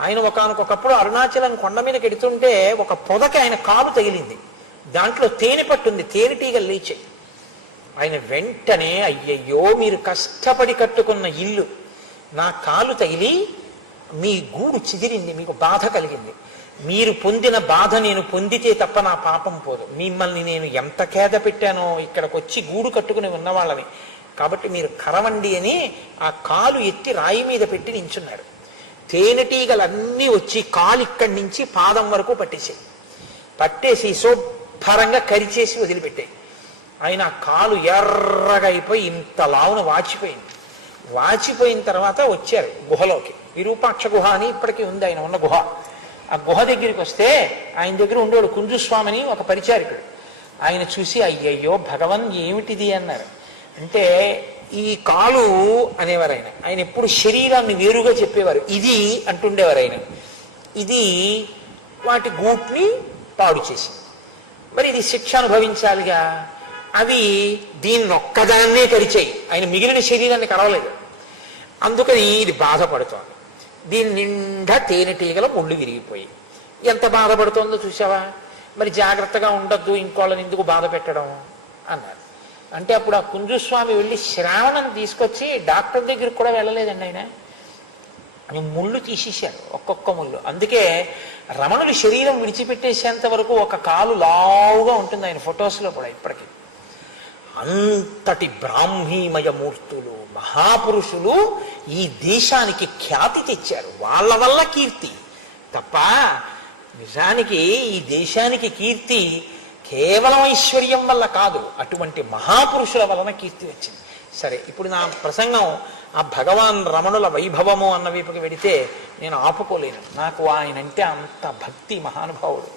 ఆయన ఒకనకొకప్పుడు అరుణాచలం కొండ మీదకి ఎడుతుంటే ఒక పొదకి ఆయన కాలు తగిలింది. దాంట్లో తేనె పట్టుంది తేనెటీగలు లేచాయి. ఆయన వెంటనే అయ్యయ్యో మీరు కష్టపడి కట్టుకున్న ఇల్లు నా కాలు తగిలి మీ గూడు చిదిరింది మీకు బాధ కలిగింది. మీరు పొందిన బాధ నేను పొందితే తప్ప నా పాపం పోదు. మిమ్మల్ని నేను ఎంత ఖేద పెట్టానో ఇక్కడికి వచ్చి గూడు కట్టుకుని ఉన్నవాళ్ళని. కాబట్టి మీరు కరవండి అని ఆ కాలు ఎత్తి రాయి మీద పెట్టి నించున్నాడు. తేనెటీగలన్నీ వచ్చి కాలు ఇక్కడి నుంచి పాదం వరకు పట్టేసాయి పట్టేసి శుభ్రంగా కరిచేసి వదిలిపెట్టాయి. ఆయన ఆ కాలు ఎర్రగా అయిపోయి ఇంత లావున వాచిపోయింది. వాచిపోయిన తర్వాత వచ్చారు గుహలోకి. విరూపాక్ష గుహ అని ఇప్పటికీ ఉంది ఆయన ఉన్న గుహ. ఆ గుహ దగ్గరికి వస్తే ఆయన దగ్గర ఉండేవాడు కుంజుస్వామిని ఒక పరిచారికుడు. ఆయన చూసి అయ్యయ్యో భగవన్ ఏమిటిది? అన్నారు. అంటే ఈ కాలు అనేవారు ఆయన ఆయన ఎప్పుడు శరీరాన్ని వేరుగా చెప్పేవారు. ఇది అంటుండేవారు ఆయన ఇది వాటి గూట్ని పాడు చేసింది. మరి ఇది శిక్ష అనుభవించాలిగా? అవి దీన్ని ఒక్కదాన్నే కరిచాయి. ఆయన మిగిలిన శరీరాన్ని కరవలేదు అందుకని ఇది బాధపడుతోంది. దీని నిండా తేనెటీగల ముళ్ళు విరిగిపోయి ఎంత బాధపడుతోందో చూసావా మరి జాగ్రత్తగా ఉండొద్దు ఇంకోళ్ళని ఎందుకు బాధ పెట్టడం? అన్నారు. అంటే అప్పుడు ఆ కుంజుస్వామి వెళ్ళి శ్రావణం తీసుకొచ్చి డాక్టర్ దగ్గరికి కూడా వెళ్ళలేదండి ఆయన. అని ముళ్ళు తీసేశారు ఒక్కొక్క ముళ్ళు. అందుకే రమణుడి శరీరం విడిచిపెట్టేసేంత వరకు ఒక కాలు లావుగా ఉంటుంది ఆయన ఫొటోస్లో కూడా ఇప్పటికీ. అంతటి బ్రాహ్మీమయ మూర్తులు మహాపురుషులు ఈ దేశానికి ఖ్యాతి తెచ్చారు. వాళ్ళ వల్ల కీర్తి. తప్ప నిజానికి ఈ దేశానికి కీర్తి కేవలం ఐశ్వర్యం వల్ల కాదు అటువంటి మహాపురుషుల వలన కీర్తి వచ్చింది. సరే ఇప్పుడు నా ప్రసంగం ఆ భగవాన్ రమణుల వైభవము అన్న వైపుకి వెడితే నేను ఆపుకోలేను. నాకు ఆయన అంటే అంత భక్తి మహానుభావుడు.